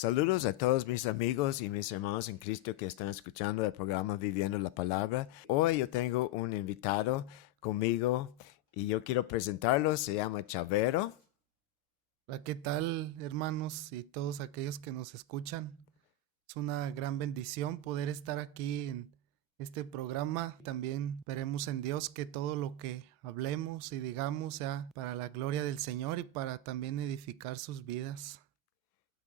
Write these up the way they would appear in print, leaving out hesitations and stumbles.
Saludos a todos mis amigos y mis hermanos en Cristo que están escuchando el programa Viviendo la Palabra. Hoy yo tengo un invitado conmigo y yo quiero presentarlo. Se llama Chavero. Hola, ¿qué tal, hermanos y todos aquellos que nos escuchan? Es una gran bendición poder estar aquí en este programa. También veremos en Dios que todo lo que hablemos y digamos sea para la gloria del Señor y para también edificar sus vidas.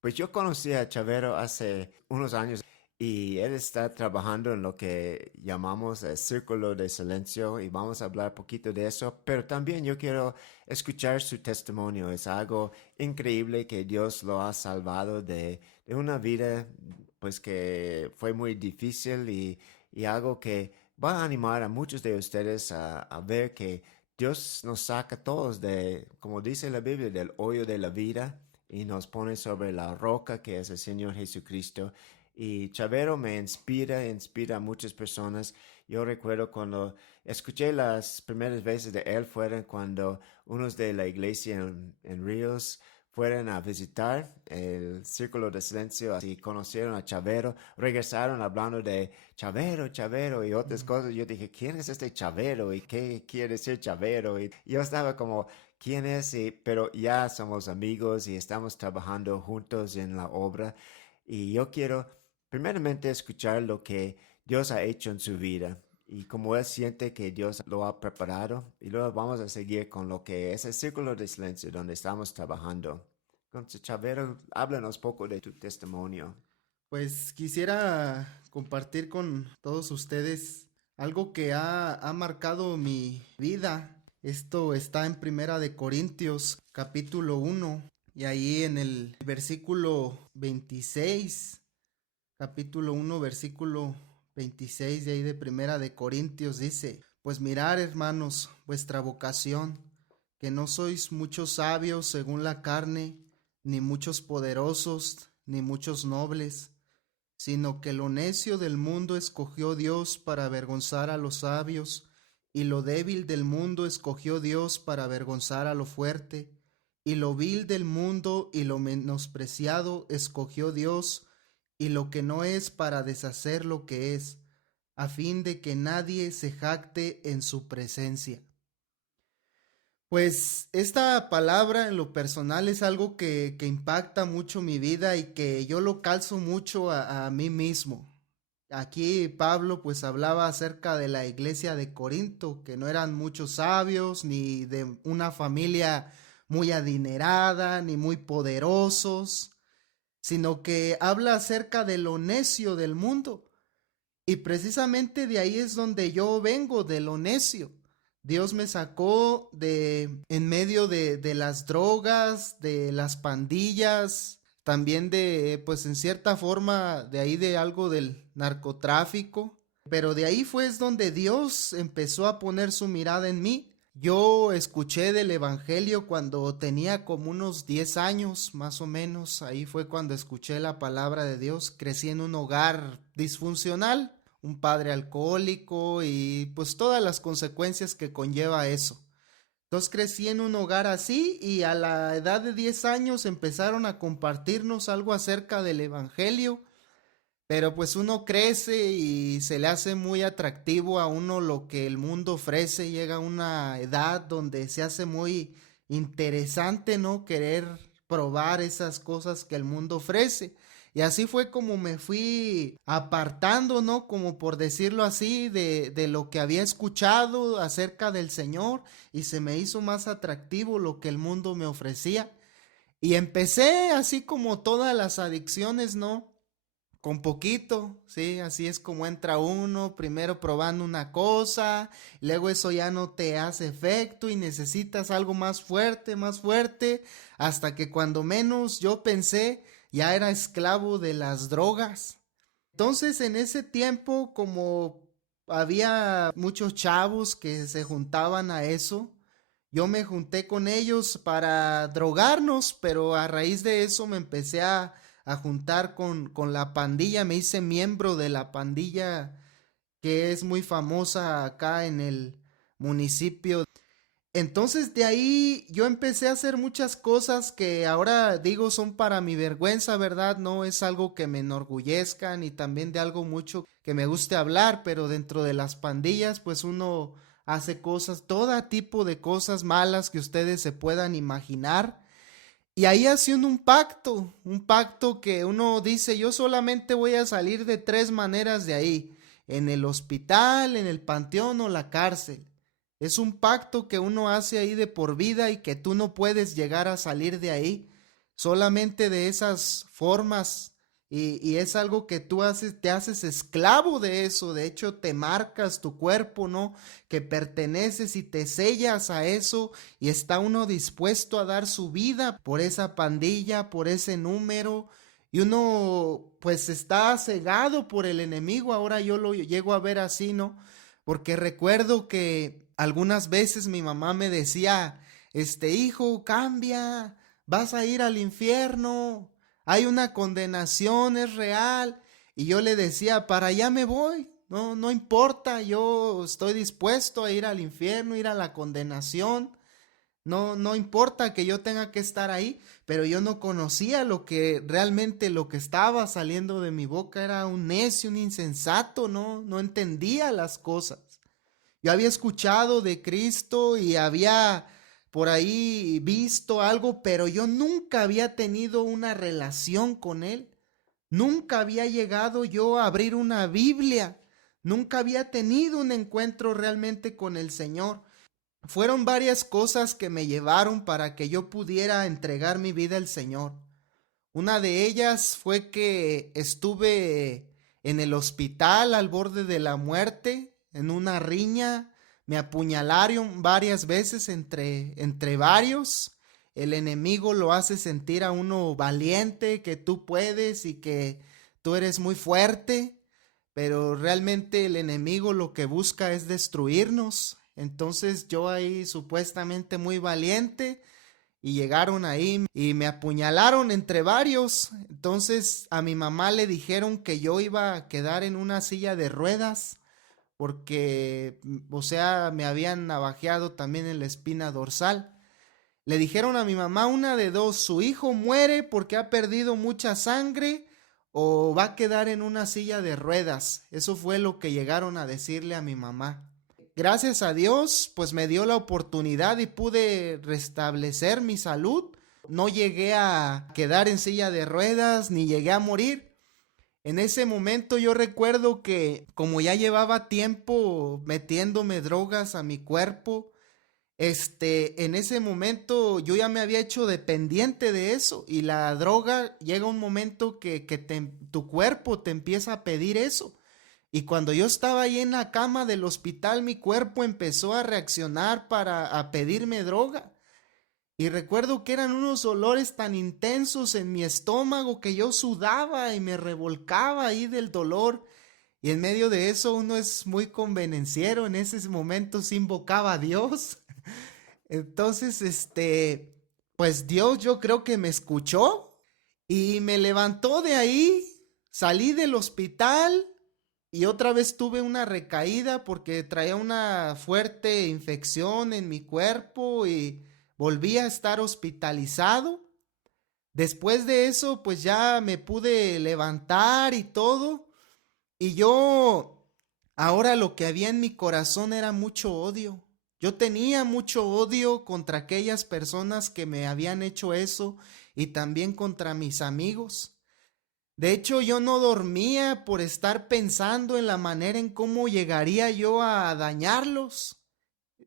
Pues yo conocí a Chavero hace unos años y él está trabajando en lo que llamamos el Círculo de Silencio y vamos a hablar poquito de eso, pero también yo quiero escuchar su testimonio. Es algo increíble que Dios lo ha salvado de una vida pues que fue muy difícil y algo que va a animar a muchos de ustedes a ver que Dios nos saca a todos de, como dice la Biblia, del hoyo de la vida y nos pone sobre la roca que es el Señor Jesucristo. Y Chavero me inspira a muchas personas. Yo recuerdo cuando escuché las primeras veces de él fueron cuando unos de la iglesia en Ríos fueron a visitar el Círculo de Silencio y conocieron a Chavero, regresaron hablando de Chavero, Chavero y otras Mm. cosas. Yo dije, ¿quién es este Chavero? ¿Y qué quiere decir Chavero? Y yo estaba como, quién es, pero ya somos amigos y estamos trabajando juntos en la obra. Y yo quiero primeramente escuchar lo que Dios ha hecho en su vida y cómo él siente que Dios lo ha preparado. Y luego vamos a seguir con lo que es el círculo de silencio donde estamos trabajando. Entonces, Chavero, háblanos poco de tu testimonio. Pues quisiera compartir con todos ustedes algo que ha marcado mi vida. Esto está en Primera de Corintios, capítulo 1, y ahí en el versículo 26, capítulo 1, versículo 26 de ahí de Primera de Corintios dice: Pues mirad, hermanos, vuestra vocación, que no sois muchos sabios según la carne, ni muchos poderosos, ni muchos nobles, sino que lo necio del mundo escogió Dios para avergonzar a los sabios, y lo débil del mundo escogió Dios para avergonzar a lo fuerte, y lo vil del mundo y lo menospreciado escogió Dios, y lo que no es para deshacer lo que es, a fin de que nadie se jacte en su presencia. Pues esta palabra en lo personal es algo que impacta mucho mi vida y que yo lo calzo mucho a mí mismo. Aquí Pablo pues hablaba acerca de la iglesia de Corinto, que no eran muchos sabios, ni de una familia muy adinerada, ni muy poderosos, sino que habla acerca de lo necio del mundo. Y precisamente de ahí es donde yo vengo, de lo necio. Dios me sacó de en medio de las drogas, de las pandillas, también de, pues en cierta forma, de ahí de algo del narcotráfico. Pero de ahí fue es donde Dios empezó a poner su mirada en mí. Yo escuché del Evangelio cuando tenía como unos 10 años, más o menos. Ahí fue cuando escuché la palabra de Dios. Crecí en un hogar disfuncional, un padre alcohólico y pues todas las consecuencias que conlleva eso. Entonces crecí en un hogar así y a la edad de 10 años empezaron a compartirnos algo acerca del Evangelio, pero pues uno crece y se le hace muy atractivo a uno lo que el mundo ofrece, llega a una edad donde se hace muy interesante, ¿no? Querer probar esas cosas que el mundo ofrece. Y así fue como me fui apartando, ¿no? Como por decirlo así, de lo que había escuchado acerca del Señor y se me hizo más atractivo lo que el mundo me ofrecía. Y empecé así como todas las adicciones, ¿no? Con poquito, sí, así es como entra uno, primero probando una cosa, luego eso ya no te hace efecto y necesitas algo más fuerte, hasta que cuando menos yo pensé, ya era esclavo de las drogas. Entonces en ese tiempo, como había muchos chavos que se juntaban a eso, yo me junté con ellos para drogarnos, pero a raíz de eso me empecé a juntar con la pandilla, me hice miembro de la pandilla que es muy famosa acá en el municipio. Entonces de ahí yo empecé a hacer muchas cosas que ahora digo son para mi vergüenza, ¿verdad? No es algo que me enorgullezca ni también de algo mucho que me guste hablar, pero dentro de las pandillas pues uno hace cosas, todo tipo de cosas malas que ustedes se puedan imaginar. Y ahí hace uno un pacto que uno dice, yo solamente voy a salir de tres maneras de ahí, en el hospital, en el panteón o la cárcel. Es un pacto que uno hace ahí de por vida y que tú no puedes llegar a salir de ahí, solamente de esas formas. Y es algo que tú haces, te haces esclavo de eso, de hecho te marcas tu cuerpo, ¿no? Que perteneces y te sellas a eso y está uno dispuesto a dar su vida por esa pandilla, por ese número, y uno pues está cegado por el enemigo. Ahora yo lo llego a ver así, ¿no? Porque recuerdo que algunas veces mi mamá me decía, hijo, cambia, vas a ir al infierno, hay una condenación, es real. Y yo le decía, para allá me voy, no, no importa, yo estoy dispuesto a ir al infierno, ir a la condenación. No, no importa que yo tenga que estar ahí, pero yo no conocía lo que realmente lo que estaba saliendo de mi boca era un necio, un insensato, no entendía las cosas. Yo había escuchado de Cristo y había por ahí visto algo, pero yo nunca había tenido una relación con Él. Nunca había llegado yo a abrir una Biblia. Nunca había tenido un encuentro realmente con el Señor. Fueron varias cosas que me llevaron para que yo pudiera entregar mi vida al Señor. Una de ellas fue que estuve en el hospital al borde de la muerte, en una riña, me apuñalaron varias veces entre varios. El enemigo lo hace sentir a uno valiente, que tú puedes y que tú eres muy fuerte, pero realmente el enemigo lo que busca es destruirnos. Entonces yo ahí supuestamente muy valiente y llegaron ahí y me apuñalaron entre varios. Entonces a mi mamá le dijeron que yo iba a quedar en una silla de ruedas porque, o sea, me habían navajeado también en la espina dorsal. Le dijeron a mi mamá una de dos, su hijo muere porque ha perdido mucha sangre o va a quedar en una silla de ruedas. Eso fue lo que llegaron a decirle a mi mamá. Gracias a Dios, pues me dio la oportunidad y pude restablecer mi salud. No llegué a quedar en silla de ruedas ni llegué a morir. En ese momento yo recuerdo que como ya llevaba tiempo metiéndome drogas a mi cuerpo, en ese momento yo ya me había hecho dependiente de eso y la droga llega un momento que tu cuerpo te empieza a pedir eso. Y cuando yo estaba ahí en la cama del hospital, mi cuerpo empezó a reaccionar a pedirme droga. Y recuerdo que eran unos olores tan intensos en mi estómago que yo sudaba y me revolcaba ahí del dolor. Y en medio de eso uno es muy convenenciero, en esos momentos invocaba a Dios. Entonces, pues Dios yo creo que me escuchó y me levantó de ahí, salí del hospital y otra vez tuve una recaída porque traía una fuerte infección en mi cuerpo y volví a estar hospitalizado. Después de eso, pues ya me pude levantar y todo. Y yo, ahora lo que había en mi corazón era mucho odio. Yo tenía mucho odio contra aquellas personas que me habían hecho eso y también contra mis amigos. De hecho, yo no dormía por estar pensando en la manera en cómo llegaría yo a dañarlos.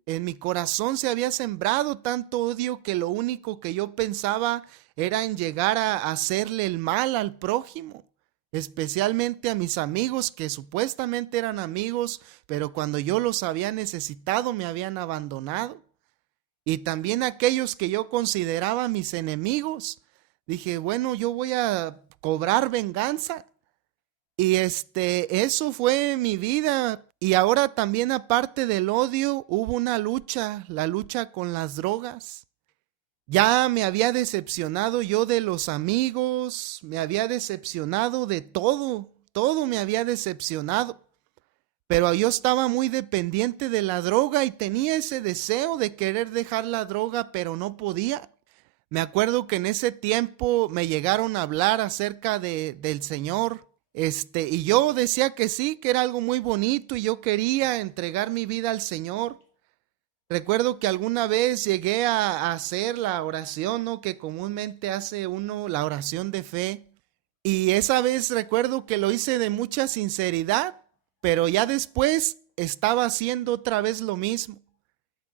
En mi corazón se había sembrado tanto odio que lo único que yo pensaba era en llegar a hacerle el mal al prójimo, especialmente a mis amigos que supuestamente eran amigos, pero cuando yo los había necesitado me habían abandonado. Y también aquellos que yo consideraba mis enemigos. Dije, bueno, yo voy a cobrar venganza. Y eso fue mi vida. Y ahora también aparte del odio, hubo una lucha, la lucha con las drogas. Ya me había decepcionado yo de los amigos, me había decepcionado de todo, todo me había decepcionado. pero yo estaba muy dependiente de la droga y tenía ese deseo de querer dejar la droga, pero no podía. Me acuerdo que en ese tiempo me llegaron a hablar acerca del Señor, y yo decía que sí, que era algo muy bonito y yo quería entregar mi vida al Señor. Recuerdo que alguna vez llegué a hacer la oración, ¿no? Que comúnmente hace uno, la oración de fe. Y esa vez recuerdo que lo hice de mucha sinceridad, pero ya después estaba haciendo otra vez lo mismo.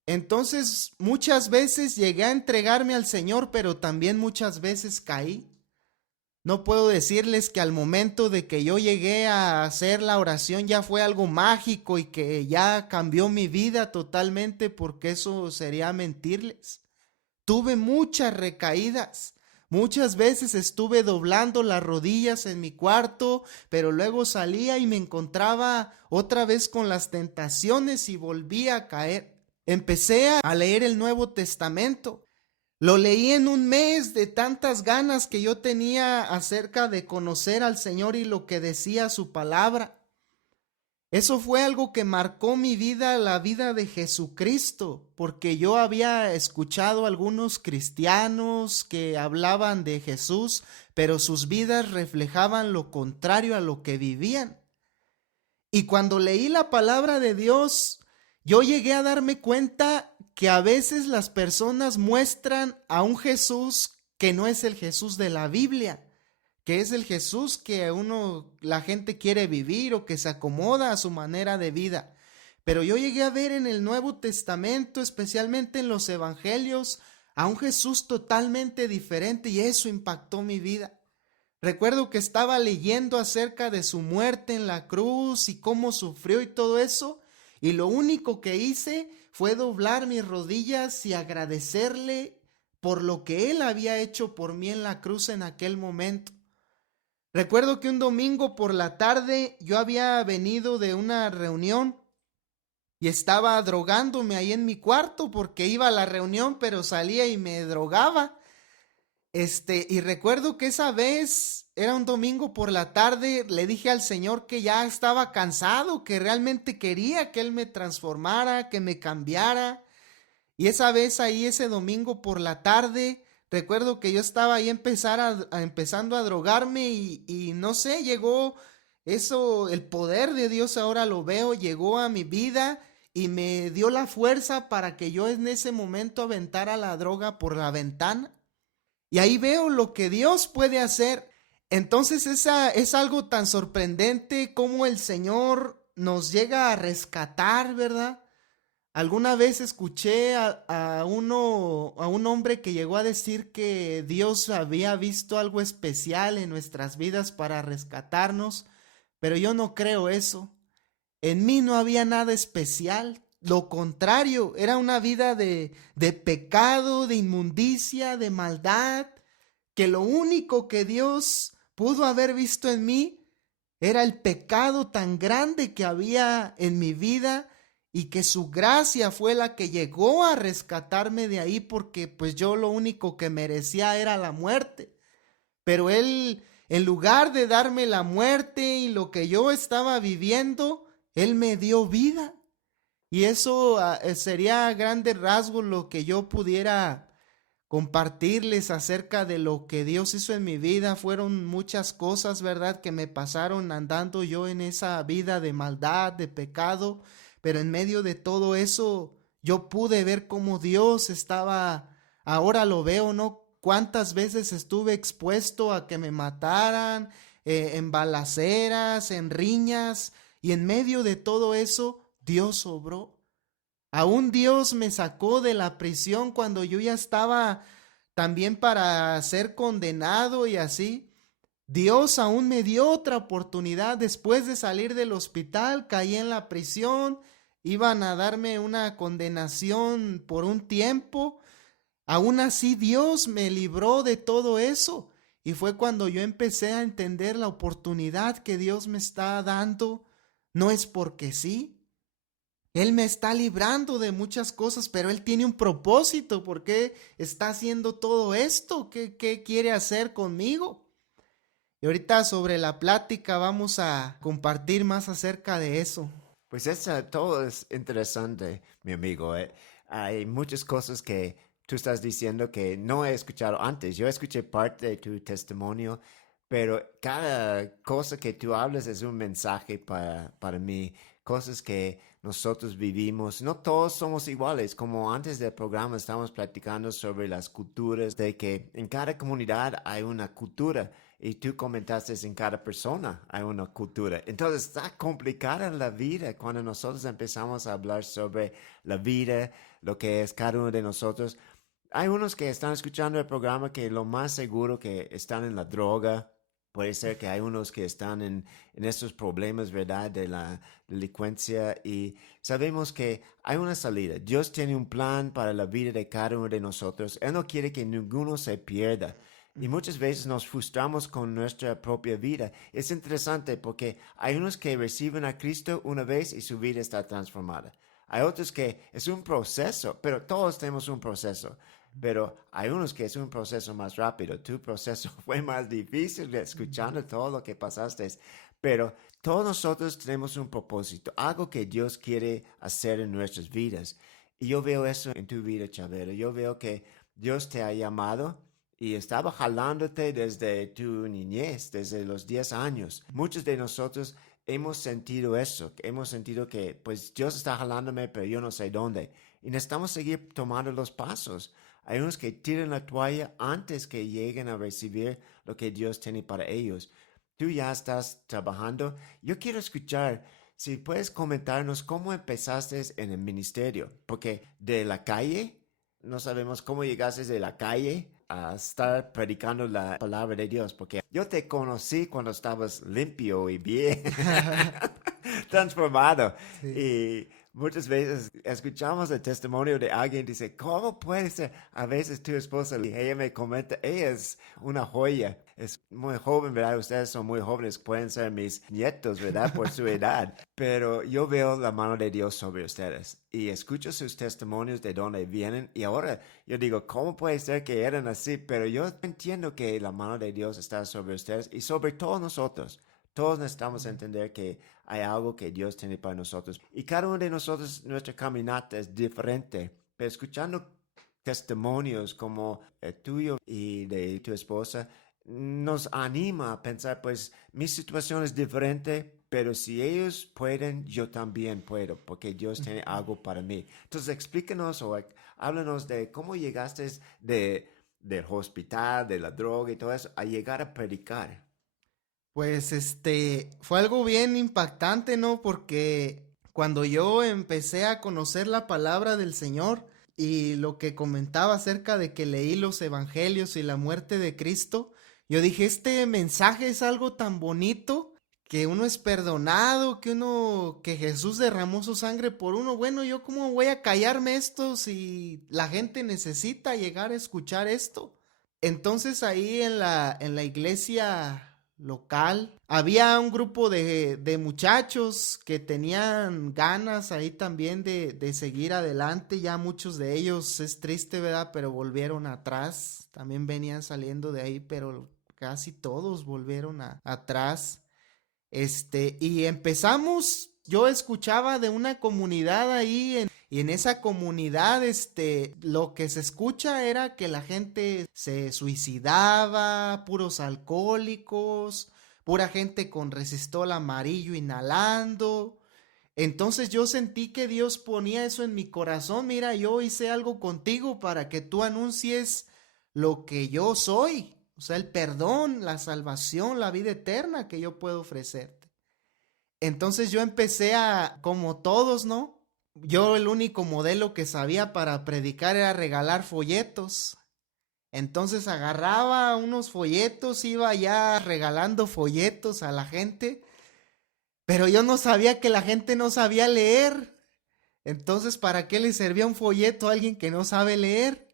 Entonces muchas veces llegué a entregarme al Señor, pero también muchas veces caí. No puedo decirles que al momento de que yo llegué a hacer la oración ya fue algo mágico y que ya cambió mi vida totalmente, porque eso sería mentirles. Tuve muchas recaídas. Muchas veces estuve doblando las rodillas en mi cuarto, pero luego salía y me encontraba otra vez con las tentaciones y volvía a caer. Empecé a leer el Nuevo Testamento. Lo leí en un mes de tantas ganas que yo tenía acerca de conocer al Señor y lo que decía su palabra. Eso fue algo que marcó mi vida, la vida de Jesucristo, porque yo había escuchado a algunos cristianos que hablaban de Jesús, pero sus vidas reflejaban lo contrario a lo que vivían. Y cuando leí la palabra de Dios, yo llegué a darme cuenta que a veces las personas muestran a un Jesús que no es el Jesús de la Biblia, que es el Jesús que la gente quiere vivir o que se acomoda a su manera de vida. Pero yo llegué a ver en el Nuevo Testamento, especialmente en los Evangelios, a un Jesús totalmente diferente, y eso impactó mi vida. Recuerdo que estaba leyendo acerca de su muerte en la cruz y cómo sufrió y todo eso, y lo único que hice fue doblar mis rodillas y agradecerle por lo que él había hecho por mí en la cruz en aquel momento. Recuerdo que un domingo por la tarde yo había venido de una reunión y estaba drogándome ahí en mi cuarto, porque iba a la reunión pero salía y me drogaba. Y recuerdo que esa vez era un domingo por la tarde, le dije al Señor que ya estaba cansado, que realmente quería que Él me transformara, que me cambiara. Y esa vez ahí, ese domingo por la tarde, recuerdo que yo estaba ahí empezando a drogarme y no sé, llegó eso, el poder de Dios, ahora lo veo, llegó a mi vida y me dio la fuerza para que yo en ese momento aventara la droga por la ventana. Y ahí veo lo que Dios puede hacer. Entonces es algo tan sorprendente como el Señor nos llega a rescatar, ¿verdad? Alguna vez escuché a un hombre que llegó a decir que Dios había visto algo especial en nuestras vidas para rescatarnos, pero yo no creo eso. En mí no había nada especial. Lo contrario, era una vida de pecado, de inmundicia, de maldad, que lo único que Dios pudo haber visto en mí era el pecado tan grande que había en mi vida, y que su gracia fue la que llegó a rescatarme de ahí, porque pues yo lo único que merecía era la muerte. Pero Él, en lugar de darme la muerte y lo que yo estaba viviendo, Él me dio vida. Y eso sería a grandes rasgos lo que yo pudiera compartirles acerca de lo que Dios hizo en mi vida. Fueron muchas cosas, ¿verdad?, que me pasaron andando yo en esa vida de maldad, de pecado, pero en medio de todo eso yo pude ver cómo Dios estaba, ahora lo veo, ¿no? Cuántas veces estuve expuesto a que me mataran, en balaceras, en riñas, y en medio de todo eso Dios obró. Aún Dios me sacó de la prisión cuando yo ya estaba también para ser condenado y así. Dios aún me dio otra oportunidad. Después de salir del hospital, caí en la prisión, iban a darme una condenación por un tiempo. Aún así Dios me libró de todo eso, y fue cuando yo empecé a entender la oportunidad que Dios me está dando. No es porque sí. Él me está librando de muchas cosas, pero Él tiene un propósito. ¿Por qué está haciendo todo esto? ¿Qué quiere hacer conmigo? Y ahorita sobre la plática vamos a compartir más acerca de eso. Pues todo es interesante, mi amigo. Hay muchas cosas que tú estás diciendo que no he escuchado antes. Yo escuché parte de tu testimonio, pero cada cosa que tú hablas es un mensaje para mí. Cosas que nosotros vivimos. No todos somos iguales. Como antes del programa estábamos platicando sobre las culturas, de que en cada comunidad hay una cultura. Y tú comentaste en cada persona hay una cultura. Entonces está complicada la vida cuando nosotros empezamos a hablar sobre la vida, lo que es cada uno de nosotros. Hay unos que están escuchando el programa que lo más seguro que están en la droga. Puede ser que hay unos que están en estos problemas, ¿verdad? De la delincuencia y sabemos que hay una salida. Dios tiene un plan para la vida de cada uno de nosotros. Él no quiere que ninguno se pierda. Y muchas veces nos frustramos con nuestra propia vida. Es interesante porque hay unos que reciben a Cristo una vez y su vida está transformada. Hay otros que es un proceso, pero todos tenemos un proceso. Pero hay unos que es un proceso más rápido. Tu proceso fue más difícil escuchando todo lo que pasaste. Pero todos nosotros tenemos un propósito, algo que Dios quiere hacer en nuestras vidas. Y yo veo eso en tu vida, Chavero. Yo veo que Dios te ha llamado y estaba jalándote desde tu niñez, desde los 10 años. Muchos de nosotros hemos sentido eso, hemos sentido que pues Dios está jalándome, pero yo no sé dónde. Y necesitamos seguir tomando los pasos. Hay unos que tiran la toalla antes que lleguen a recibir lo que Dios tiene para ellos. Tú ya estás trabajando. Yo quiero escuchar, si puedes comentarnos cómo empezaste en el ministerio, porque de la calle, no sabemos cómo llegaste de la calle a estar predicando la palabra de Dios, porque yo te conocí cuando estabas limpio y bien transformado. Sí. Y muchas veces escuchamos el testimonio de alguien que dice, ¿cómo puede ser? A veces tu esposa, ella me comenta, ella es una joya, es muy joven, ¿verdad? Ustedes son muy jóvenes, pueden ser mis nietos, ¿verdad? Por su edad. Pero yo veo la mano de Dios sobre ustedes y escucho sus testimonios de dónde vienen y ahora yo digo, ¿cómo puede ser que eran así? Pero yo entiendo que la mano de Dios está sobre ustedes y sobre todos nosotros. Todos necesitamos entender que hay algo que Dios tiene para nosotros. Y cada uno de nosotros, nuestra caminata es diferente. Pero escuchando testimonios como el tuyo y de tu esposa, nos anima a pensar, pues mi situación es diferente, pero si ellos pueden, yo también puedo, porque Dios tiene algo para mí. Entonces explícanos o háblanos de cómo llegaste del hospital, de la droga y todo eso, a llegar a predicar. Pues fue algo bien impactante, ¿no? Porque cuando yo empecé a conocer la palabra del Señor y lo que comentaba acerca de que leí los evangelios y la muerte de Cristo, yo dije, este mensaje es algo tan bonito, que uno es perdonado, que Jesús derramó su sangre por uno. Bueno, yo cómo voy a callarme esto si la gente necesita llegar a escuchar esto. Entonces ahí en la iglesia local había un grupo de muchachos que tenían ganas ahí también de seguir adelante. Ya muchos de ellos, es triste, ¿verdad? Pero volvieron atrás. También venían saliendo de ahí, pero casi todos volvieron atrás. Y empezamos, yo escuchaba de una comunidad ahí y en esa comunidad, lo que se escucha era que la gente se suicidaba, puros alcohólicos, pura gente con resistol amarillo inhalando. Entonces yo sentí que Dios ponía eso en mi corazón. Mira, yo hice algo contigo para que tú anuncies lo que yo soy. O sea, el perdón, la salvación, la vida eterna que yo puedo ofrecerte. Entonces yo empecé como todos, ¿no? Yo el único modelo que sabía para predicar era regalar folletos. Entonces agarraba unos folletos, iba ya regalando folletos a la gente, pero yo no sabía que la gente no sabía leer. Entonces, ¿para qué le servía un folleto a alguien que no sabe leer?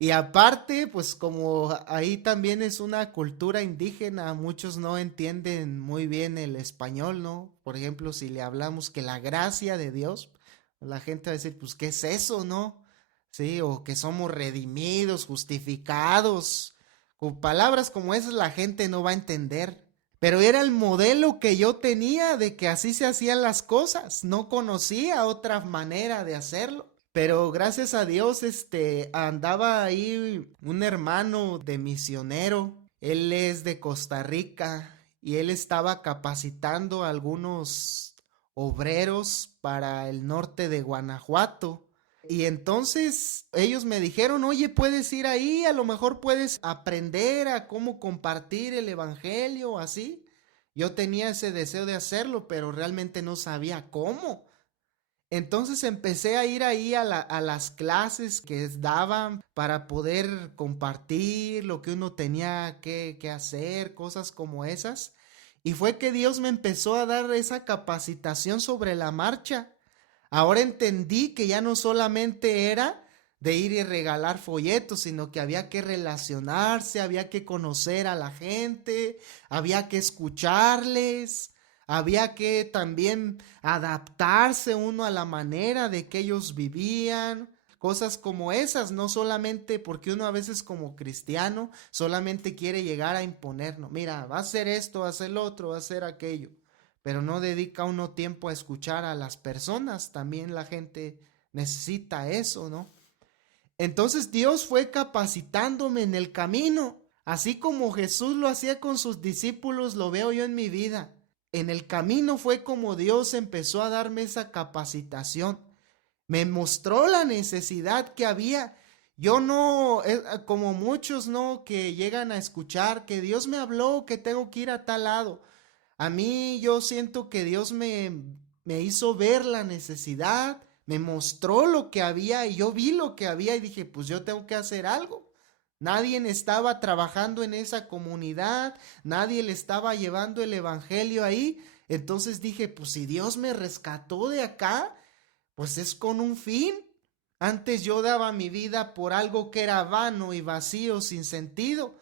Y aparte, pues como ahí también es una cultura indígena, muchos no entienden muy bien el español, ¿no? Por ejemplo, si le hablamos que la gracia de Dios, la gente va a decir, pues, ¿qué es eso, no? Sí, o que somos redimidos, justificados. Con palabras como esas la gente no va a entender. pero era el modelo que yo tenía de que así se hacían las cosas. No conocía otra manera de hacerlo. Pero gracias a Dios, andaba ahí un hermano de misionero. Él es de Costa Rica y él estaba capacitando a algunos obreros para el norte de Guanajuato. Y entonces ellos me dijeron, oye, puedes ir ahí, a lo mejor puedes aprender a cómo compartir el evangelio, así. Yo tenía ese deseo de hacerlo, pero realmente no sabía cómo. Entonces empecé a ir ahí a las clases que daban para poder compartir lo que uno tenía que hacer, cosas como esas. Y fue que Dios me empezó a dar esa capacitación sobre la marcha. Ahora entendí que ya no solamente era de ir y regalar folletos, sino que había que relacionarse, había que conocer a la gente, había que escucharles, había que también adaptarse uno a la manera de que ellos vivían, cosas como esas, no solamente porque uno a veces como cristiano solamente quiere llegar a imponernos, mira, va a hacer esto, va a hacer lo otro, va a hacer aquello, pero no dedica uno tiempo a escuchar a las personas, también la gente necesita eso, ¿no? Entonces Dios fue capacitándome en el camino, así como Jesús lo hacía con sus discípulos, lo veo yo en mi vida. En el camino fue como Dios empezó a darme esa capacitación. Me mostró la necesidad que había. Yo no, como muchos, ¿no? Que llegan a escuchar que Dios me habló, que tengo que ir a tal lado. A mí yo siento que Dios me hizo ver la necesidad, me mostró lo que había y yo vi lo que había y dije, pues yo tengo que hacer algo. Nadie estaba trabajando en esa comunidad, nadie le estaba llevando el evangelio ahí. Entonces dije, pues si Dios me rescató de acá, pues es con un fin. Antes yo daba mi vida por algo que era vano y vacío, sin sentido.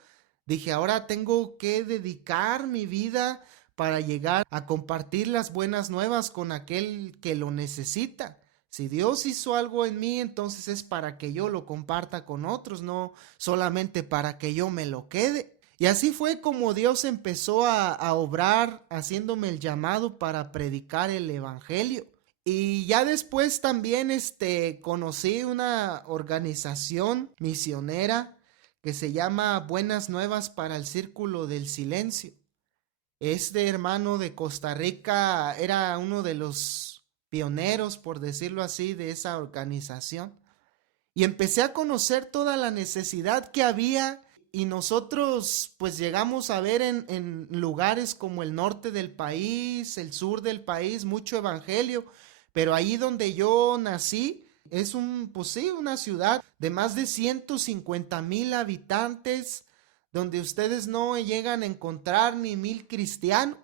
Dije, ahora tengo que dedicar mi vida para llegar a compartir las buenas nuevas con aquel que lo necesita. Si Dios hizo algo en mí, entonces es para que yo lo comparta con otros, no solamente para que yo me lo quede. Y así fue como Dios empezó a obrar, haciéndome el llamado para predicar el evangelio. Y ya después también conocí una organización misionera que se llama Buenas Nuevas para el Círculo del Silencio. Este hermano de Costa Rica era uno de los pioneros, por decirlo así, de esa organización. Y empecé a conocer toda la necesidad que había y nosotros pues llegamos a ver en lugares como el norte del país, el sur del país, mucho evangelio, pero ahí donde yo nací es pues sí, una ciudad de más de 150,000 habitantes, donde ustedes no llegan a encontrar ni 1,000 cristianos.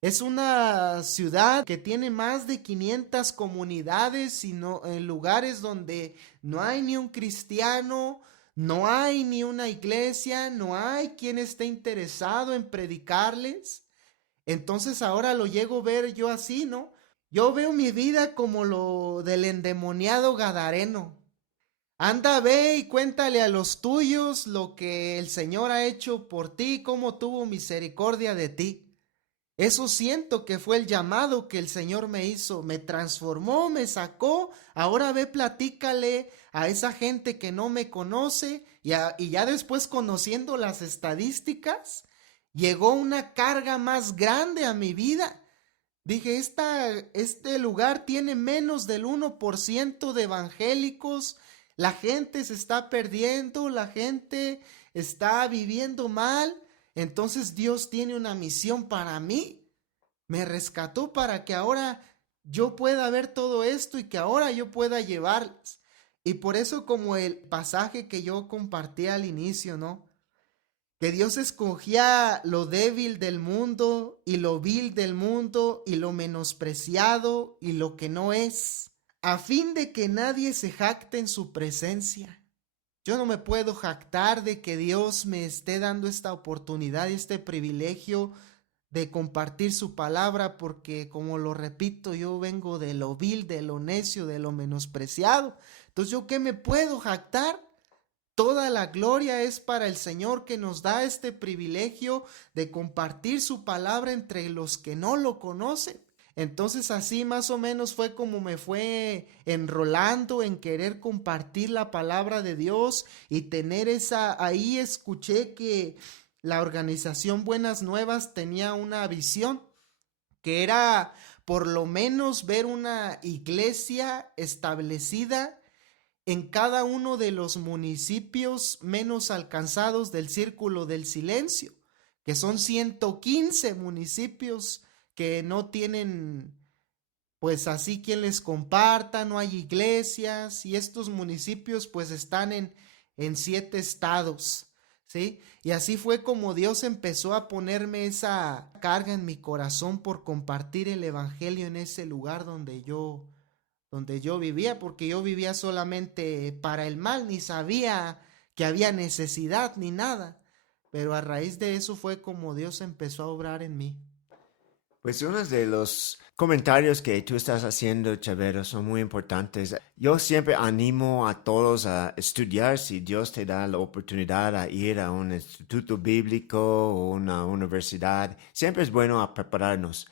Es una ciudad que tiene más de 500 comunidades y en lugares donde no hay ni un cristiano, no hay ni una iglesia, no hay quien esté interesado en predicarles. Entonces ahora lo llego a ver yo así, ¿no? Yo veo mi vida como lo del endemoniado gadareno. Anda, ve y cuéntale a los tuyos lo que el Señor ha hecho por ti, cómo tuvo misericordia de ti. Eso siento que fue el llamado que el Señor me hizo, me transformó, me sacó. Ahora ve, platícale a esa gente que no me conoce y ya después conociendo las estadísticas, llegó una carga más grande a mi vida. Dije, este lugar tiene menos del 1% de evangélicos, la gente se está perdiendo, la gente está viviendo mal, entonces Dios tiene una misión para mí, me rescató para que ahora yo pueda ver todo esto y que ahora yo pueda llevarles. Y por eso como el pasaje que yo compartí al inicio, ¿no? Que Dios escogía lo débil del mundo y lo vil del mundo y lo menospreciado y lo que no es, a fin de que nadie se jacte en su presencia. Yo no me puedo jactar de que Dios me esté dando esta oportunidad y este privilegio de compartir su palabra, porque como lo repito, yo vengo de lo vil, de lo necio, de lo menospreciado. Entonces, ¿yo qué me puedo jactar? Toda la gloria es para el Señor que nos da este privilegio de compartir su palabra entre los que no lo conocen. Entonces así más o menos fue como me fue enrolando en querer compartir la palabra de Dios y tener ahí escuché que la organización Buenas Nuevas tenía una visión que era por lo menos ver una iglesia establecida en cada uno de los municipios menos alcanzados del Círculo del Silencio, que son 115 municipios que no tienen pues así quien les comparta, no hay iglesias y estos municipios pues están en 7 estados, ¿sí? Y así fue como Dios empezó a ponerme esa carga en mi corazón por compartir el evangelio en ese lugar donde yo vivía, porque yo vivía solamente para el mal, ni sabía que había necesidad ni nada, pero a raíz de eso fue como Dios empezó a obrar en mí. Pues uno de los comentarios que tú estás haciendo, Chavero, son muy importantes. Yo siempre animo a todos a estudiar si Dios te da la oportunidad a ir a un instituto bíblico o una universidad. Siempre es bueno a prepararnos.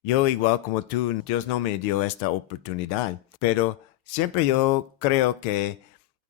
Yo, igual como tú, Dios no me dio esta oportunidad, pero siempre yo creo que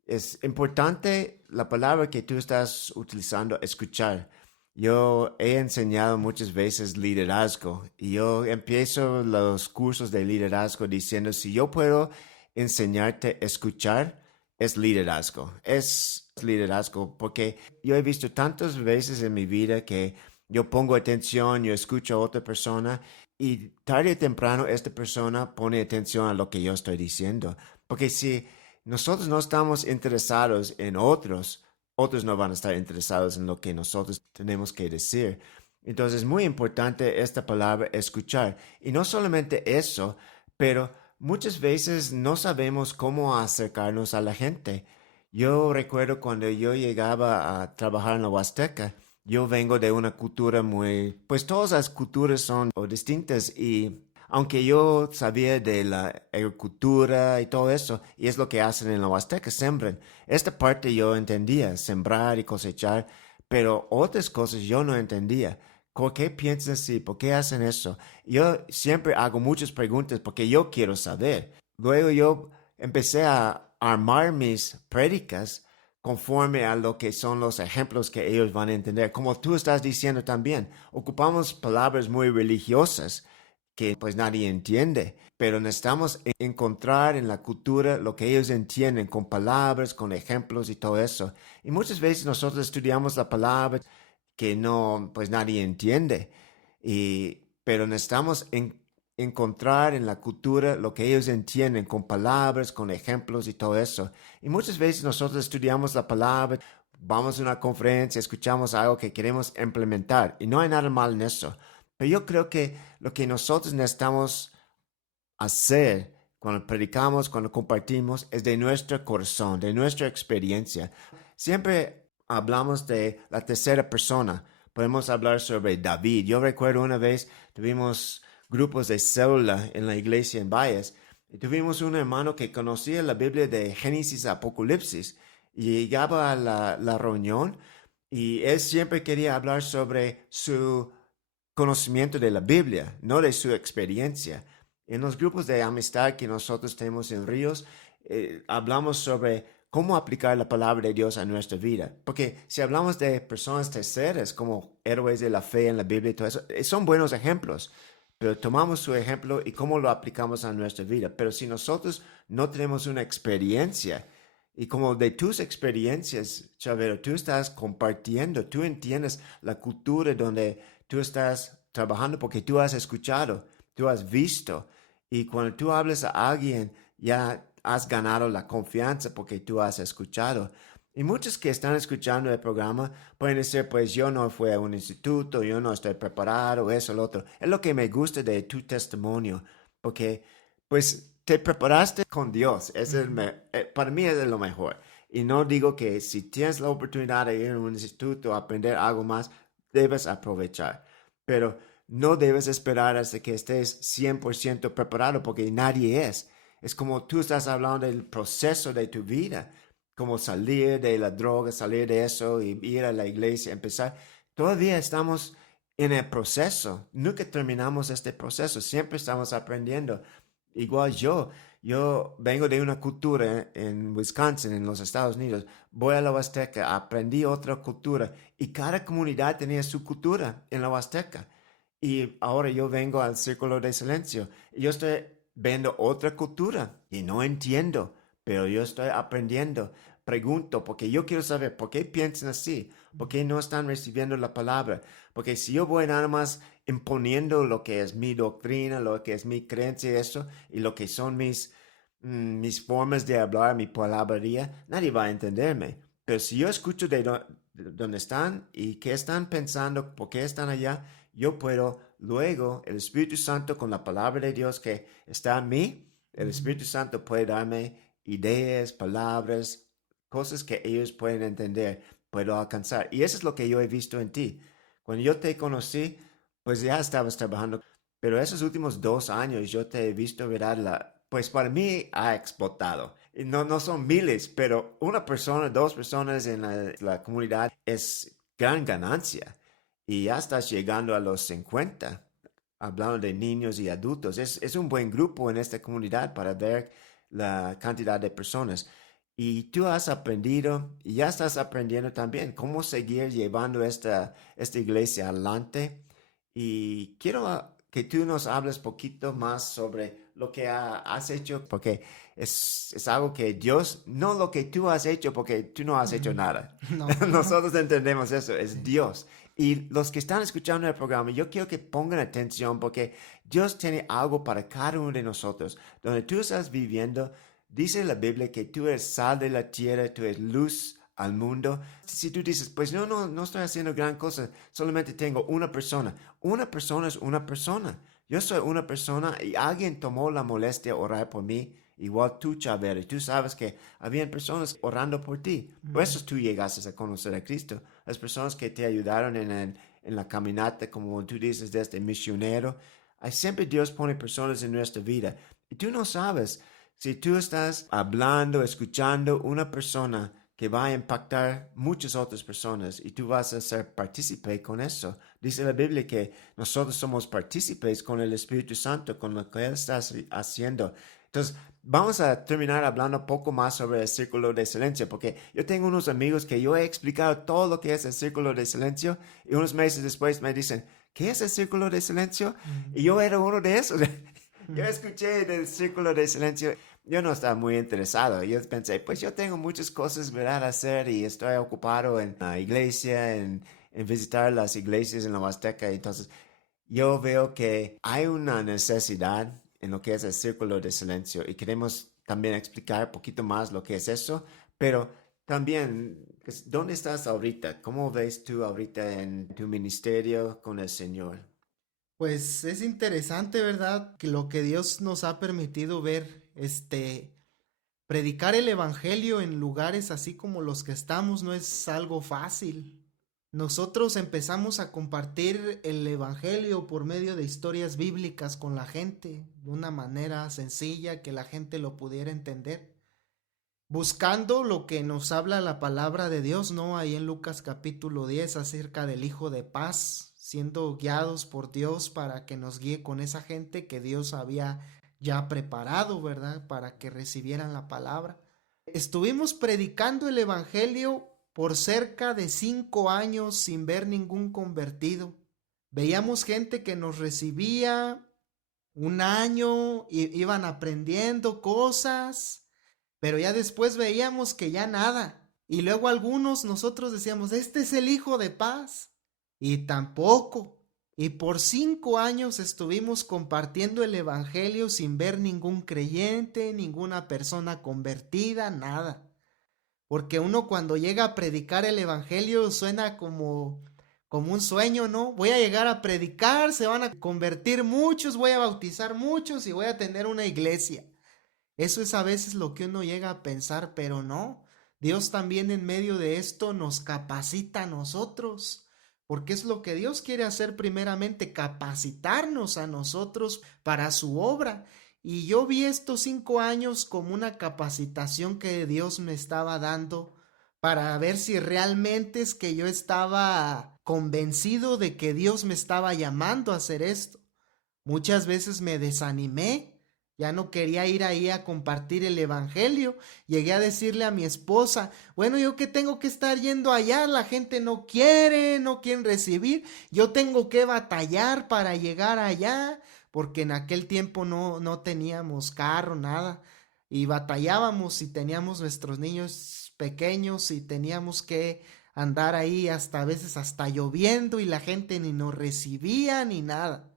es importante la palabra que tú estás utilizando, escuchar. Yo he enseñado muchas veces liderazgo y yo empiezo los cursos de liderazgo diciendo, si yo puedo enseñarte a escuchar, es liderazgo. Es liderazgo porque yo he visto tantas veces en mi vida que yo pongo atención, yo escucho a otra persona y tarde o temprano esta persona pone atención a lo que yo estoy diciendo. Porque si nosotros no estamos interesados en otros, otros no van a estar interesados en lo que nosotros tenemos que decir. Entonces es muy importante esta palabra escuchar. Y no solamente eso, pero muchas veces no sabemos cómo acercarnos a la gente. Yo recuerdo cuando yo llegaba a trabajar en la Huasteca, yo vengo de una cultura muy, pues todas las culturas son distintas y aunque yo sabía de la agricultura y todo eso, y es lo que hacen en la Huasteca, sembran. Esta parte yo entendía, sembrar y cosechar, pero otras cosas yo no entendía. ¿Por qué piensan así? ¿Por qué hacen eso? Yo siempre hago muchas preguntas porque yo quiero saber. Luego yo empecé a armar mis prédicas conforme a lo que son los ejemplos que ellos van a entender. Como tú estás diciendo también, ocupamos palabras muy religiosas que pues nadie entiende, pero necesitamos encontrar en la cultura lo que ellos entienden con palabras, con ejemplos y todo eso. Y muchas veces nosotros estudiamos la palabra que no, pues nadie entiende, pero necesitamos encontrar en la cultura lo que ellos entienden con palabras, con ejemplos y todo eso. Y muchas veces nosotros estudiamos la palabra, vamos a una conferencia, escuchamos algo que queremos implementar y no hay nada mal en eso. Pero yo creo que lo que nosotros necesitamos hacer cuando predicamos, cuando compartimos, es de nuestro corazón, de nuestra experiencia. Siempre hablamos de la tercera persona. Podemos hablar sobre David. Yo recuerdo una vez tuvimos grupos de célula en la iglesia en Valles y tuvimos un hermano que conocía la Biblia de Génesis a Apocalipsis y llegaba a la reunión y él siempre quería hablar sobre su conocimiento de la Biblia, no de su experiencia. En los grupos de amistad que nosotros tenemos en Ríos, hablamos sobre cómo aplicar la palabra de Dios a nuestra vida. Porque si hablamos de personas terceras como héroes de la fe en la Biblia y todo eso, son buenos ejemplos. Pero tomamos su ejemplo y cómo lo aplicamos a nuestra vida. Pero si nosotros no tenemos una experiencia, y como de tus experiencias, Chavero, tú estás compartiendo, tú entiendes la cultura donde tú estás trabajando porque tú has escuchado, tú has visto. Y cuando tú hablas a alguien, ya has ganado la confianza porque tú has escuchado. Y muchos que están escuchando el programa pueden decir, pues yo no fui a un instituto, yo no estoy preparado, eso, lo otro. Es lo que me gusta de tu testimonio, porque pues te preparaste con Dios. Ujú. Para mí es lo mejor. Y no digo que si tienes la oportunidad de ir a un instituto a aprender algo más, debes aprovechar. Pero no debes esperar hasta que estés 100% preparado porque nadie es. Es como tú estás hablando del proceso de tu vida. como salir de la droga, salir de eso y ir a la iglesia, empezar. Todavía estamos en el proceso, nunca terminamos este proceso, siempre estamos aprendiendo. Igual yo vengo de una cultura en Wisconsin, en los Estados Unidos, voy a la Huasteca, aprendí otra cultura y cada comunidad tenía su cultura en la Huasteca. Y ahora yo vengo al Círculo de Silencio y yo estoy viendo otra cultura y no entiendo, pero yo estoy aprendiendo. Pregunto, porque yo quiero saber por qué piensan así, por qué no están recibiendo la palabra. Porque si yo voy nada más imponiendo lo que es mi doctrina, lo que es mi creencia y eso, y lo que son mis formas de hablar, mi palabrería, nadie va a entenderme. Pero si yo escucho de dónde están y qué están pensando, por qué están allá, yo puedo luego, el Espíritu Santo con la palabra de Dios que está en mí, el Espíritu Santo puede darme ideas, palabras, cosas que ellos pueden entender, puedo alcanzar. Y eso es lo que yo he visto en ti. Cuando yo te conocí, pues ya estabas trabajando, pero esos últimos 2 años yo te he visto, ¿verdad? Pues para mí ha explotado. Y no son miles, pero una persona, 2 personas en la comunidad es gran ganancia. Y ya estás llegando a los 50, hablando de niños y adultos. Es un buen grupo en esta comunidad para ver la cantidad de personas. Y tú has aprendido y ya estás aprendiendo también cómo seguir llevando esta iglesia adelante. Y quiero que tú nos hables poquito más sobre lo que has hecho, porque es algo que Dios, no lo que tú has hecho, porque tú no has hecho nada. No, no. Nosotros entendemos eso, es Sí. Dios. Y los que están escuchando el programa, yo quiero que pongan atención porque Dios tiene algo para cada uno de nosotros. Donde tú estás viviendo, dice la Biblia que tú eres sal de la tierra, tú eres luz al mundo. Si tú dices, pues no estoy haciendo gran cosa, solamente tengo una persona. Una persona es una persona. Yo soy una persona y alguien tomó la molestia de orar por mí. Igual tú, Chavero, y tú sabes que habían personas orando por ti. Por Ujú. eso tú llegaste a conocer a Cristo. Las personas que te ayudaron en la caminata, como tú dices, de este misionero. Siempre Dios pone personas en nuestra vida. Y tú no sabes si tú estás hablando, escuchando una persona que va a impactar muchas otras personas y tú vas a ser partícipe con eso. Dice la Biblia que nosotros somos partícipes con el Espíritu Santo, con lo que Él está haciendo. Entonces, vamos a terminar hablando un poco más sobre el círculo de silencio, porque yo tengo unos amigos que yo he explicado todo lo que es el círculo de silencio y unos meses después me dicen, ¿qué es el círculo de silencio? Ujú. Y yo era uno de esos. Yo Ujú. escuché del círculo de silencio, yo no estaba muy interesado. Yo pensé, pues yo tengo muchas cosas, ¿verdad?, a hacer y estoy ocupado en la iglesia, en visitar las iglesias en la Huasteca. Entonces, yo veo que hay una necesidad en lo que es el círculo de silencio y queremos también explicar un poquito más lo que es eso, pero también, pues, ¿dónde estás ahorita? ¿Cómo ves tú ahorita en tu ministerio con el Señor? Pues es interesante, ¿verdad? Que lo que Dios nos ha permitido ver, predicar el evangelio en lugares así como los que estamos no es algo fácil. Nosotros empezamos a compartir el evangelio por medio de historias bíblicas con la gente, de una manera sencilla que la gente lo pudiera entender, buscando lo que nos habla la palabra de Dios, ¿no? Ahí en Lucas capítulo 10 acerca del Hijo de Paz, siendo guiados por Dios para que nos guíe con esa gente que Dios había ya preparado, ¿verdad? Para que recibieran la palabra. Estuvimos predicando el Evangelio por cerca de 5 años sin ver ningún convertido. Veíamos gente que nos recibía un año, iban aprendiendo cosas, pero ya después veíamos que ya nada. Y luego algunos nosotros decíamos, este es el Hijo de Paz. Y tampoco. Y por 5 años estuvimos compartiendo el Evangelio sin ver ningún creyente, ninguna persona convertida, nada. Porque uno cuando llega a predicar el Evangelio suena como un sueño, ¿no? Voy a llegar a predicar, se van a convertir muchos, voy a bautizar muchos y voy a tener una iglesia. Eso es a veces lo que uno llega a pensar, pero no. Dios también en medio de esto nos capacita a nosotros, porque es lo que Dios quiere hacer primeramente, capacitarnos a nosotros para su obra. Y yo vi estos 5 años como una capacitación que Dios me estaba dando para ver si realmente es que yo estaba convencido de que Dios me estaba llamando a hacer esto. Muchas veces me desanimé, ya no quería ir ahí a compartir el evangelio. Llegué a decirle a mi esposa, bueno, yo que tengo que estar yendo allá, la gente no quieren recibir, yo tengo que batallar para llegar allá, porque en aquel tiempo no teníamos carro, nada, y batallábamos y teníamos nuestros niños pequeños y teníamos que andar ahí hasta a veces hasta lloviendo y la gente ni nos recibía ni nada.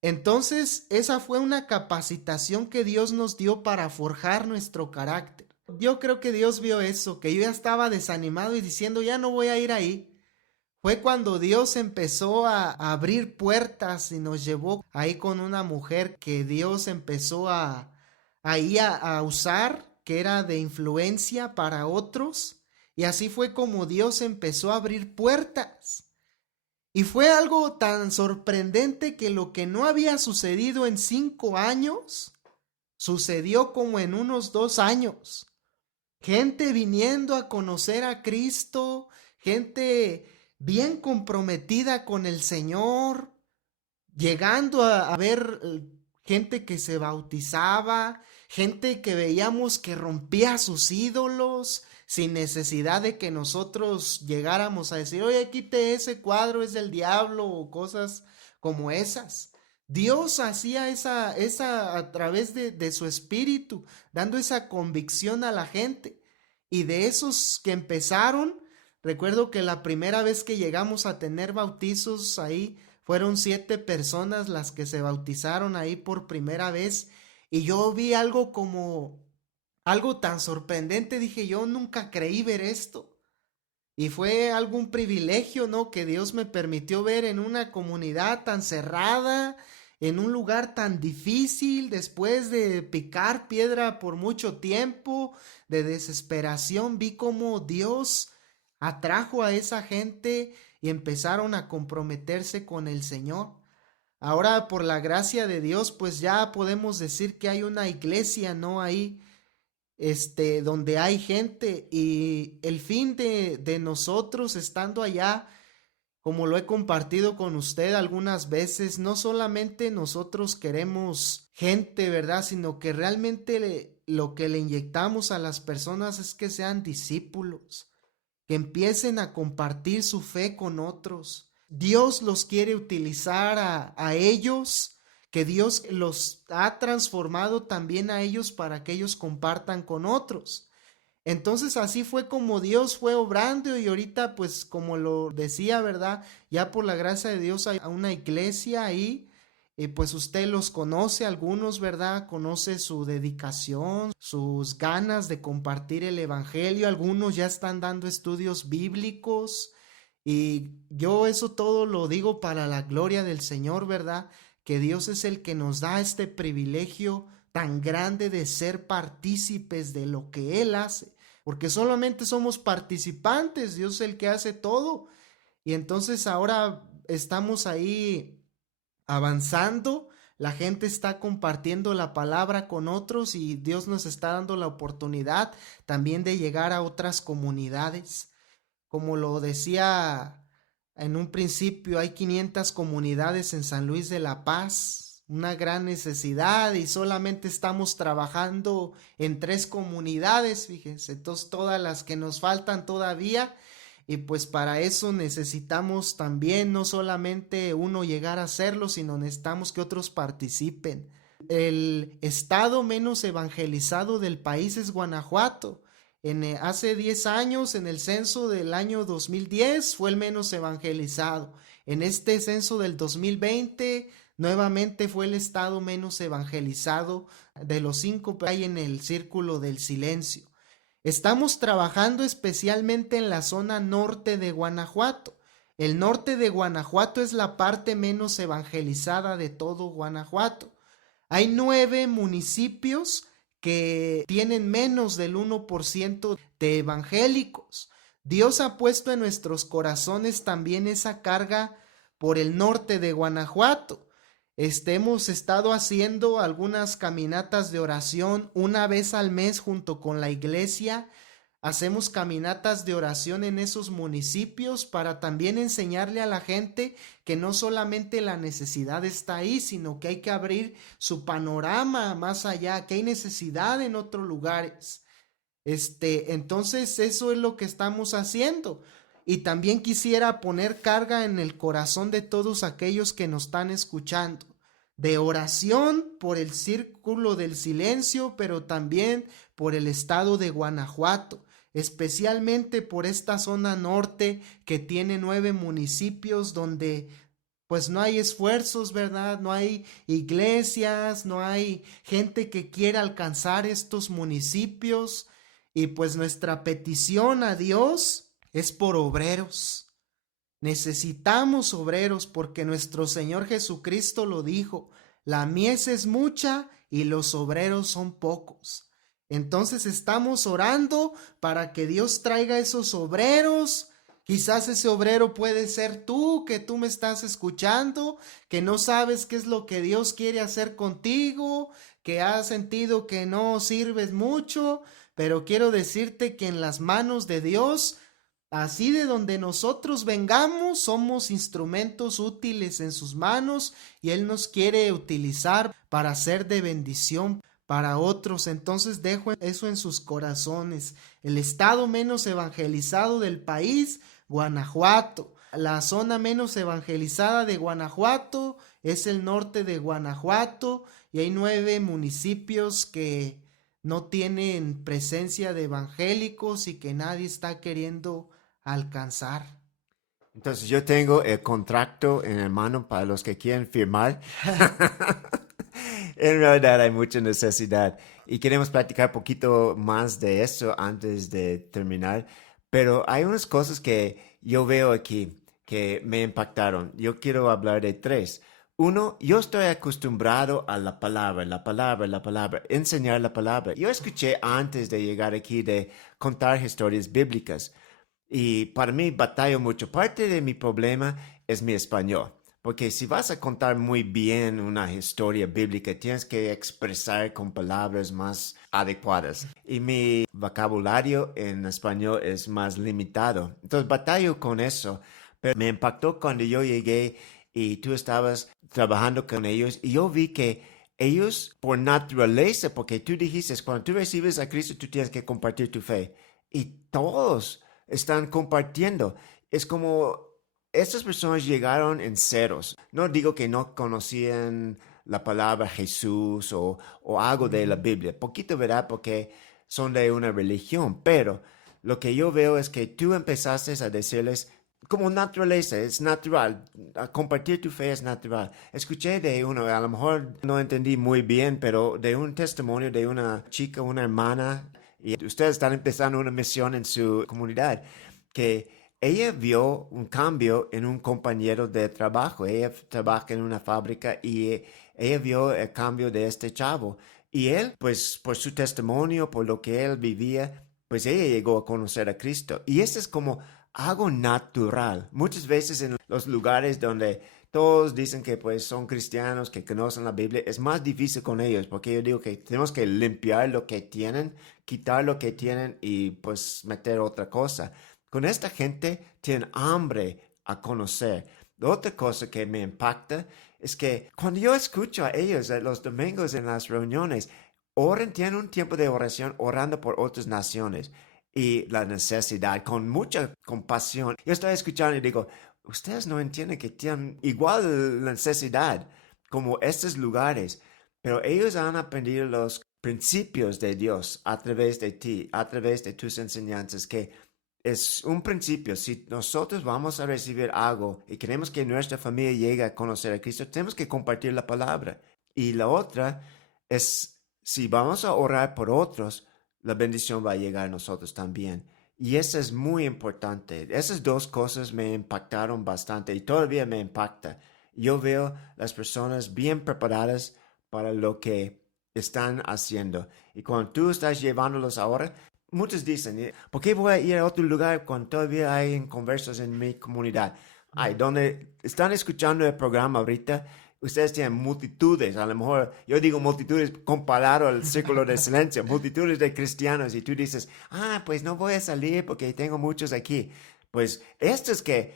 Entonces, esa fue una capacitación que Dios nos dio para forjar nuestro carácter. Yo creo que Dios vio eso, que yo ya estaba desanimado y diciendo, ya no voy a ir ahí. Fue cuando Dios empezó a abrir puertas y nos llevó ahí con una mujer que Dios empezó a usar, que era de influencia para otros. Y así fue como Dios empezó a abrir puertas. Y fue algo tan sorprendente que lo que no había sucedido en 5 años, sucedió como en unos 2 años. Gente viniendo a conocer a Cristo, gente bien comprometida con el Señor, llegando a ver gente que se bautizaba, gente que veíamos que rompía sus ídolos, sin necesidad de que nosotros llegáramos a decir, oye, quite ese cuadro, es del diablo, o cosas como esas. Dios hacía esa a través de su espíritu, dando esa convicción a la gente. Y de esos que empezaron, recuerdo que la primera vez que llegamos a tener bautizos ahí, fueron 7 personas las que se bautizaron ahí por primera vez. Y yo vi algo tan sorprendente, dije, yo nunca creí ver esto. Y fue algún privilegio, ¿no? Que Dios me permitió ver en una comunidad tan cerrada, en un lugar tan difícil, después de picar piedra por mucho tiempo, de desesperación, vi cómo Dios atrajo a esa gente y empezaron a comprometerse con el Señor. Ahora, por la gracia de Dios, pues ya podemos decir que hay una iglesia, ¿no? Ahí donde hay gente y el fin de nosotros estando allá, como lo he compartido con usted algunas veces, no solamente nosotros queremos gente, ¿verdad? Sino que realmente lo que le inyectamos a las personas es que sean discípulos, que empiecen a compartir su fe con otros. Dios los quiere utilizar a ellos, que Dios los ha transformado también a ellos para que ellos compartan con otros. Entonces así fue como Dios fue obrando y ahorita pues como lo decía, ¿verdad? Ya por la gracia de Dios hay una iglesia ahí y pues usted los conoce, algunos, ¿verdad? Conoce su dedicación, sus ganas de compartir el evangelio, algunos ya están dando estudios bíblicos y yo eso todo lo digo para la gloria del Señor, ¿verdad? Que Dios es el que nos da este privilegio tan grande de ser partícipes de lo que Él hace, porque solamente somos participantes, Dios es el que hace todo. Y entonces ahora estamos ahí avanzando, la gente está compartiendo la palabra con otros y Dios nos está dando la oportunidad también de llegar a otras comunidades. Como lo decía en un principio, hay 500 comunidades en San Luis de la Paz, una gran necesidad y solamente estamos trabajando en 3 comunidades, fíjense, entonces todas las que nos faltan todavía y pues para eso necesitamos también no solamente uno llegar a hacerlo, sino necesitamos que otros participen. El estado menos evangelizado del país es Guanajuato. Hace 10 años, en el censo del año 2010, fue el menos evangelizado. En este censo del 2020, nuevamente fue el estado menos evangelizado de los 5 que hay en el círculo del silencio. Estamos trabajando especialmente en la zona norte de Guanajuato. El norte de Guanajuato es la parte menos evangelizada de todo Guanajuato. Hay 9 municipios que tienen menos del 1% de evangélicos. Dios ha puesto en nuestros corazones también esa carga por el norte de Guanajuato. Hemos estado haciendo algunas caminatas de oración una vez al mes junto con la iglesia. Hacemos caminatas de oración en esos municipios para también enseñarle a la gente que no solamente la necesidad está ahí, sino que hay que abrir su panorama más allá, que hay necesidad en otros lugares. Entonces eso es lo que estamos haciendo. Y también quisiera poner carga en el corazón de todos aquellos que nos están escuchando, de oración por el círculo del silencio, pero también por el estado de Guanajuato, especialmente por esta zona norte que tiene 9 municipios donde pues no hay esfuerzos, ¿verdad? No hay iglesias, no hay gente que quiera alcanzar estos municipios. Y pues nuestra petición a Dios es por obreros. Necesitamos obreros porque nuestro Señor Jesucristo lo dijo, la mies es mucha y los obreros son pocos. Entonces estamos orando para que Dios traiga esos obreros. Quizás ese obrero puede ser tú, que tú me estás escuchando, que no sabes qué es lo que Dios quiere hacer contigo, que has sentido que no sirves mucho, pero quiero decirte que en las manos de Dios, así de donde nosotros vengamos, somos instrumentos útiles en sus manos y Él nos quiere utilizar para ser de bendición para otros. Entonces dejo eso en sus corazones. El estado menos evangelizado del país, Guanajuato. La zona menos evangelizada de Guanajuato es el norte de Guanajuato y hay 9 municipios que no tienen presencia de evangélicos y que nadie está queriendo alcanzar. Entonces yo tengo el contrato en el mano para los que quieren firmar. En realidad hay mucha necesidad y queremos platicar un poquito más de eso antes de terminar, pero hay unas cosas que yo veo aquí que me impactaron. Yo quiero hablar de 3. Uno, yo estoy acostumbrado a la palabra, enseñar la palabra. Yo escuché antes de llegar aquí de contar historias bíblicas. Y para mí batallo mucho. Parte de mi problema es mi español. Porque si vas a contar muy bien una historia bíblica, tienes que expresar con palabras más adecuadas. Y mi vocabulario en español es más limitado. Entonces batallo con eso. Pero me impactó cuando yo llegué y tú estabas trabajando con ellos y yo vi que ellos por naturaleza, porque tú dijiste, cuando tú recibes a Cristo, tú tienes que compartir tu fe. Y todos están compartiendo. Es como estas personas llegaron en ceros. No digo que no conocían la palabra Jesús o algo de la Biblia. Poquito, ¿verdad? Porque son de una religión. Pero lo que yo veo es que tú empezaste a decirles como naturaleza, es natural. A compartir tu fe es natural. Escuché de uno, a lo mejor no entendí muy bien, pero de un testimonio de una chica, una hermana, y ustedes están empezando una misión en su comunidad, que ella vio un cambio en un compañero de trabajo. Ella trabaja en una fábrica y ella vio el cambio de este chavo. Y él, pues por su testimonio, por lo que él vivía, pues ella llegó a conocer a Cristo. Y eso es como algo natural. Muchas veces en los lugares donde todos dicen que pues son cristianos, que conocen la Biblia, es más difícil con ellos porque yo digo que tenemos que limpiar lo que tienen, quitar lo que tienen y pues meter otra cosa. Con esta gente tienen hambre a conocer. La otra cosa que me impacta es que cuando yo escucho a ellos los domingos en las reuniones, oran, tienen un tiempo de oración orando por otras naciones y la necesidad con mucha compasión. Yo estoy escuchando y digo, ustedes no entienden que tienen igual la necesidad como estos lugares, pero ellos han aprendido los principios de Dios a través de ti, a través de tus enseñanzas, que es un principio. Si nosotros vamos a recibir algo y queremos que nuestra familia llegue a conocer a Cristo, tenemos que compartir la palabra. Y la otra es, si vamos a orar por otros, la bendición va a llegar a nosotros también. Y eso es muy importante. Esas dos cosas me impactaron bastante y todavía me impacta. Yo veo las personas bien preparadas para lo que están haciendo. Y cuando tú estás llevándolos ahora, muchos dicen, ¿por qué voy a ir a otro lugar cuando todavía hay conversos en mi comunidad? Ay, donde están escuchando el programa ahorita, ustedes tienen multitudes, a lo mejor yo digo multitudes comparado al círculo de excelencia, multitudes de cristianos y tú dices, pues no voy a salir porque tengo muchos aquí. Pues esto es que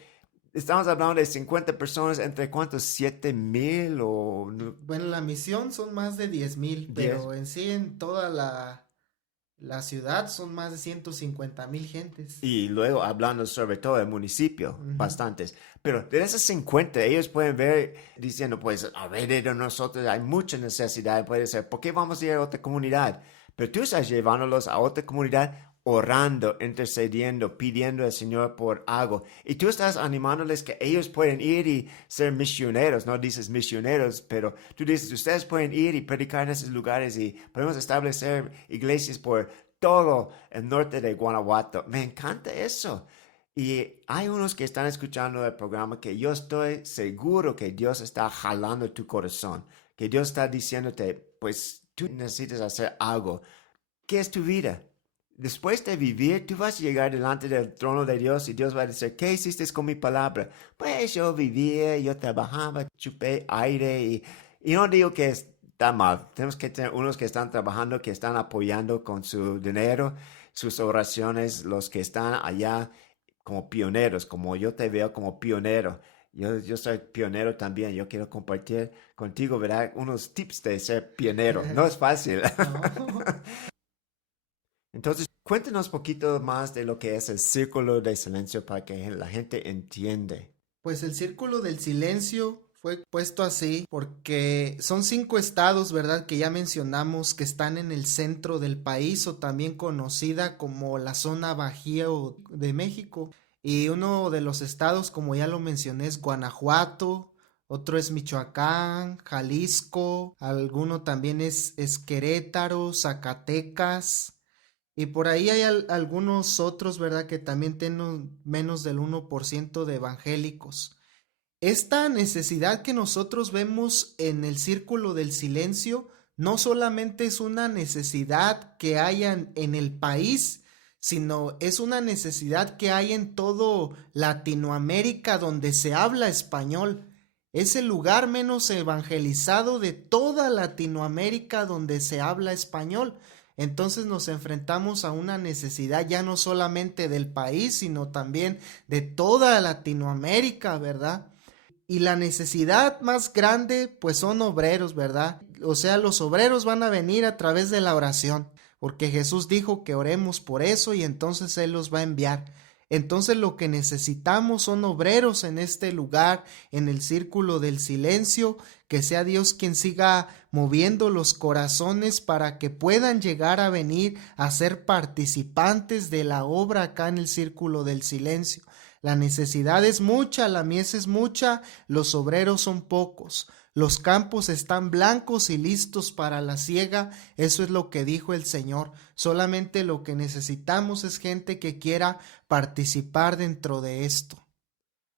estamos hablando de 50 personas entre cuántos, 7,000 o Bueno, la misión son más de 10,000, 10. pero en sí en toda la ciudad son más de 150,000 gentes. Y luego hablando sobre todo el municipio, Ujú. bastantes. Pero de esos 50 ellos pueden ver diciendo, pues, a ver, de nosotros hay mucha necesidad, puede ser, ¿por qué vamos a ir a otra comunidad? Pero tú estás llevándolos a otra comunidad orando, intercediendo, pidiendo al Señor por algo. Y tú estás animándoles que ellos pueden ir y ser misioneros. No dices misioneros, pero tú dices, ustedes pueden ir y predicar en esos lugares y podemos establecer iglesias por todo el norte de Guanajuato. Me encanta eso. Y hay unos que están escuchando el programa que yo estoy seguro que Dios está jalando tu corazón, que Dios está diciéndote, pues tú necesitas hacer algo. ¿Qué es tu vida? Después de vivir, tú vas a llegar delante del trono de Dios y Dios va a decir, ¿qué hiciste con mi palabra? Pues yo vivía, yo trabajaba, chupé aire y no digo que está mal. Tenemos que tener unos que están trabajando, que están apoyando con su dinero, sus oraciones, los que están allá como pioneros, como yo te veo como pionero. Yo soy pionero también. Yo quiero compartir contigo, ¿verdad? Unos tips de ser pionero. No es fácil. No. Entonces, cuéntenos un poquito más de lo que es el círculo de silencio para que la gente entiende. Pues el círculo del silencio fue puesto así porque son 5 estados, ¿verdad? Que ya mencionamos que están en el centro del país o también conocida como la zona bajío de México. Y uno de los estados, como ya lo mencioné, es Guanajuato, otro es Michoacán, Jalisco, alguno también es Querétaro, Zacatecas. Y por ahí hay algunos otros, ¿verdad? Que también tienen menos del 1% de evangélicos. Esta necesidad que nosotros vemos en el círculo del silencio no solamente es una necesidad que hay en el país, sino es una necesidad que hay en todo Latinoamérica donde se habla español. Es el lugar menos evangelizado de toda Latinoamérica donde se habla español. Entonces nos enfrentamos a una necesidad ya no solamente del país, sino también de toda Latinoamérica, ¿verdad? Y la necesidad más grande, pues son obreros, ¿verdad? O sea, los obreros van a venir a través de la oración, porque Jesús dijo que oremos por eso y entonces Él los va a enviar. Entonces lo que necesitamos son obreros en este lugar, en el círculo del silencio, que sea Dios quien siga moviendo los corazones para que puedan llegar a venir a ser participantes de la obra acá en el círculo del silencio. La necesidad es mucha, la mies es mucha, los obreros son pocos. Los campos están blancos y listos para la siega, eso es lo que dijo el Señor. Solamente lo que necesitamos es gente que quiera participar dentro de esto.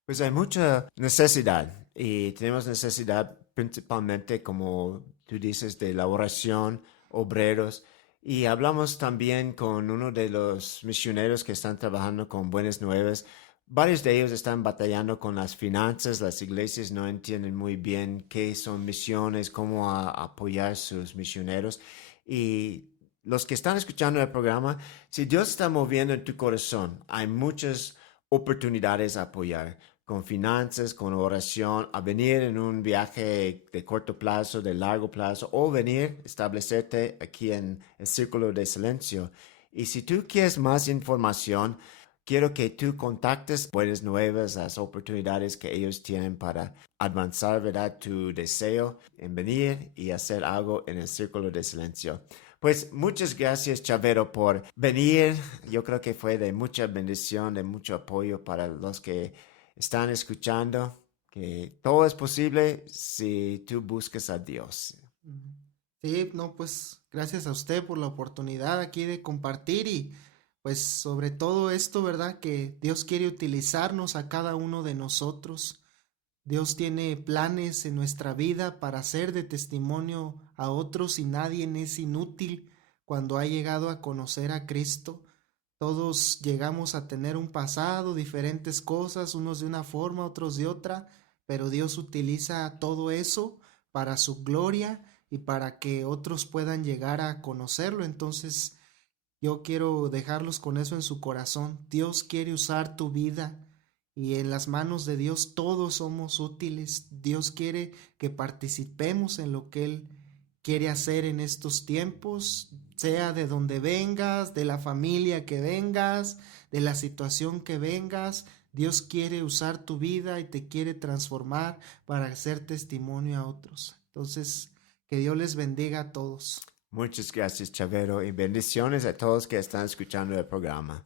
Pues hay mucha necesidad y tenemos necesidad principalmente, como tú dices, de la oración, obreros. Y hablamos también con uno de los misioneros que están trabajando con Buenas Nuevas. Varios de ellos están batallando con las finanzas, las iglesias no entienden muy bien qué son misiones, cómo apoyar sus misioneros. Y los que están escuchando el programa, si Dios está moviendo en tu corazón, hay muchas oportunidades a apoyar con finanzas, con oración, a venir en un viaje de corto plazo, de largo plazo, o venir, establecerte aquí en el Círculo de Silencio. Y si tú quieres más información, quiero que tú contactes Buenas Nuevas, las oportunidades que ellos tienen para avanzar, ¿verdad? Tu deseo en venir y hacer algo en el Círculo de Silencio. Pues muchas gracias, Chavero, por venir. Yo creo que fue de mucha bendición, de mucho apoyo para los que están escuchando, que todo es posible si tú buscas a Dios. Sí, no, pues gracias a usted por la oportunidad aquí de compartir y pues sobre todo esto, ¿verdad? Que Dios quiere utilizarnos a cada uno de nosotros. Dios tiene planes en nuestra vida para ser de testimonio a otros y nadie es inútil cuando ha llegado a conocer a Cristo. Todos llegamos a tener un pasado, diferentes cosas, unos de una forma, otros de otra, pero Dios utiliza todo eso para su gloria y para que otros puedan llegar a conocerlo. Entonces, yo quiero dejarlos con eso en su corazón. Dios quiere usar tu vida y en las manos de Dios todos somos útiles. Dios quiere que participemos en lo que Él quiere hacer en estos tiempos, sea de donde vengas, de la familia que vengas, de la situación que vengas. Dios quiere usar tu vida y te quiere transformar para hacer testimonio a otros. Entonces, que Dios les bendiga a todos. Muchas gracias, Chavero, y bendiciones a todos que están escuchando el programa.